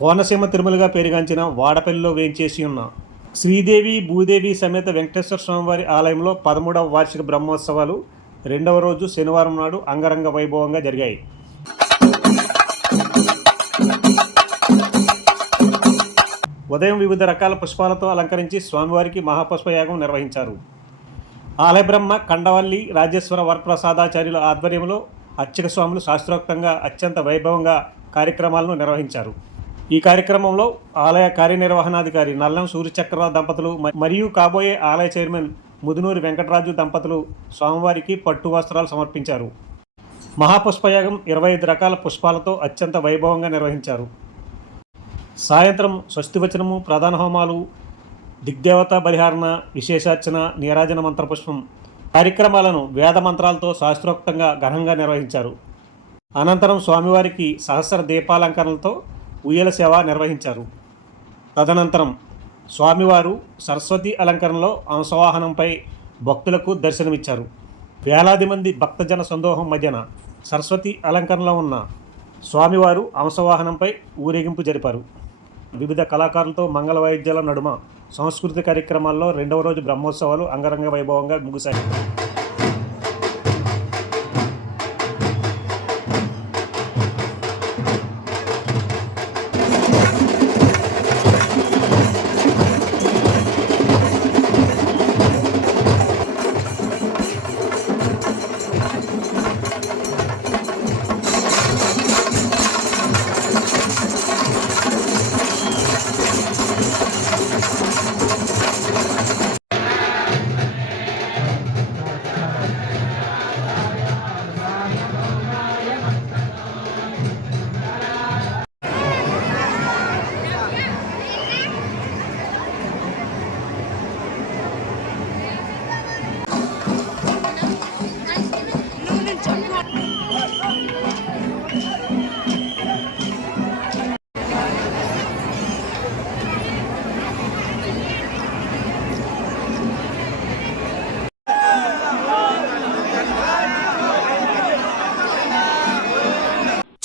కోనసీమ తిరుమలగా పేరుగాంచిన వాడపల్లిలో వేంచేసి ఉన్న శ్రీదేవి భూదేవి సమేత వెంకటేశ్వర స్వామివారి ఆలయంలో పదమూడవ వార్షిక బ్రహ్మోత్సవాలు రెండవ రోజు శనివారం నాడు అంగరంగ వైభవంగా జరిగాయి. ఉదయం వివిధ రకాల పుష్పాలతో అలంకరించి స్వామివారికి మహాపుష్పయాగం నిర్వహించారు. ఆలయ బ్రహ్మ కండవల్లి రాజేశ్వర వరప్రసాదాచార్యుల ఆధ్వర్యంలో అర్చక స్వాములు శాస్త్రోక్తంగా అత్యంత వైభవంగా కార్యక్రమాలను నిర్వహించారు. ఈ కార్యక్రమంలో ఆలయ కార్యనిర్వహణాధికారి నల్లం సూర్యచక్రరావు దంపతులు మరియు కాబోయే ఆలయ చైర్మన్ ముదునూరి వెంకటరాజు దంపతులు స్వామివారికి పట్టు వస్త్రాలు సమర్పించారు. మహాపుష్పయాగం ఇరవై ఐదు రకాల పుష్పాలతో అత్యంత వైభవంగా నిర్వహించారు. సాయంత్రం స్వస్తివచనము ప్రధాన హోమాలు దిగ్దేవత బలిహారణ విశేషార్చన నీరాజన మంత్రపుష్పం కార్యక్రమాలను వేద మంత్రాలతో శాస్త్రోక్తంగా ఘనంగా నిర్వహించారు. అనంతరం స్వామివారికి సహస్ర దీపాలంకరణలతో ఉయ్యల సేవ నిర్వహించారు. తదనంతరం స్వామివారు సరస్వతి అలంకరణలో అంశవాహనంపై భక్తులకు దర్శనమిచ్చారు. వేలాది మంది భక్తజన సందోహం మధ్యన సరస్వతి అలంకరణలో ఉన్న స్వామివారు అంశవాహనంపై ఊరేగింపు జరిపారు. వివిధ కళాకారులతో మంగళ వాయిద్యాల నడుమ సాంస్కృతిక కార్యక్రమాల్లో రెండవ రోజు బ్రహ్మోత్సవాలు అంగరంగ వైభవంగా ముగిశాయి.